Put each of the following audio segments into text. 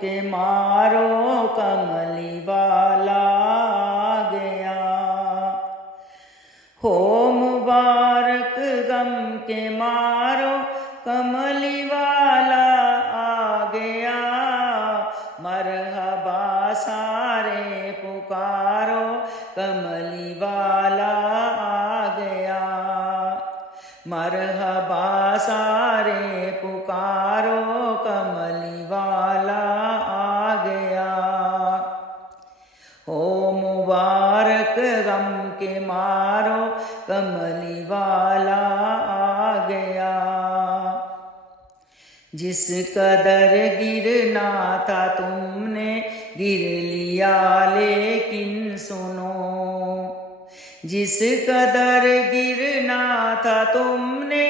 کے مارو کملی والا آ گیا، ہو مبارک غم کے مارو کملی والا آ گیا، مرحبا سارے پکارو کملی والا آ گیا، مرحبا سارے پکارو کملی والا آ گیا، ہو مبارک غم کے مارو کملی والا آ گیا، جس قدر گرنا تھا تم نے گر لیا لیکن سنو، جس قدر گرنا تھا تم نے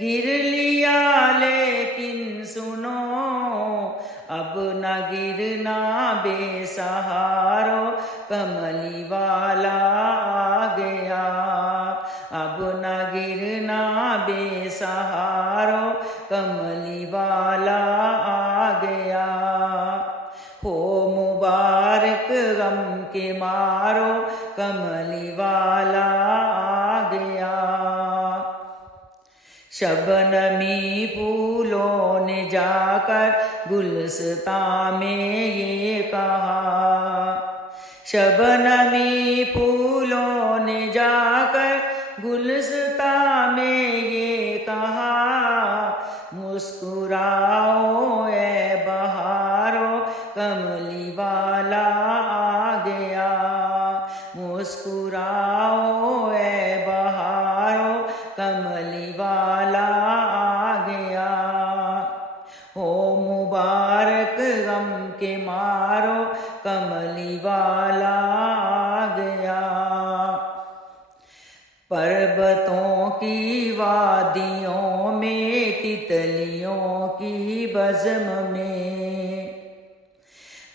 گر لیا لیکن سنو، اب نہ گرنا بے سہارو کملی والا آ گیا، اب نہ گرنا بے سہارو کملی والا آ گیا، ہو مبارک غم کے مارو کملی والا آ گیا، شبنمی پھولوں نے جا کر گلستان میں یہ کہا، شبنمی پھولوں نے جا کر گلستان میں یہ کہا، مسکراؤ اے بہارو کملی والا آ گیا، مسکراؤ اے بہارو کملی والا آ گیا، ہو مبارک غم کے مارو کملی والا آ گیا، پربتوں کی وادیوں میں تتلیوں کی بزم میں،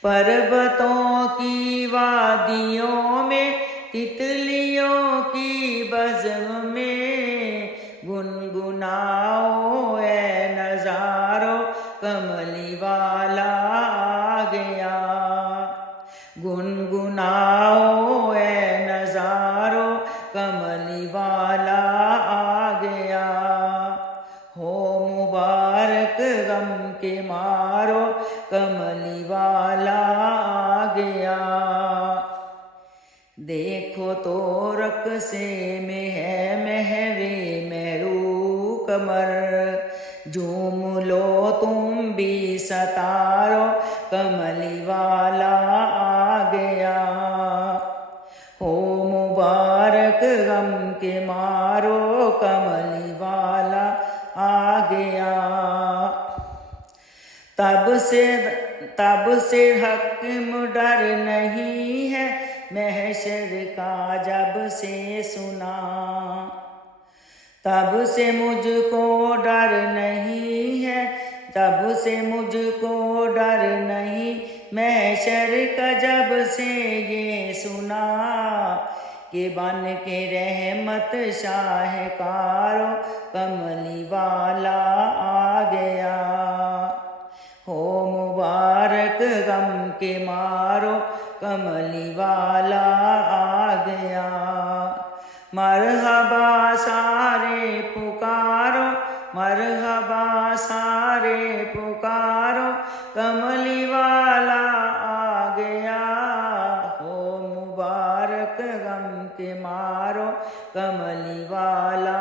پربتوں کی وادیوں میں تتلیوں کی بزم میں، گنگناؤ اے نظارو کملی والا آ گیا، گنگناؤ اے نظارو کملی والا آ گیا، ہو مبارک غم کے مارو کملی والا آ گیا، دیکھو تو رقصے میں ہے محو محرو کمر، جھوم لو تم بھی ستارو کملی والا آ گیا، ہو مبارک غم کے مارو کملی والا آ گیا، تب سے حکم ڈر نہیں ہے محشر کا جب سے سنا، تب سے مجھ کو ڈر نہیں ہے، تب سے مجھ کو ڈر نہیں محشر کا جب سے یہ سنا، کہ بن کے رحمت شاہکارو کملی والا آ گیا، ہو مبارک غم کے مارو کملی والا آ گیا، مرحبا سارے پکارو، مرحبا سارے پکارو کملی والا آ گیا، ہو مبارک غم کے مارو کملی والا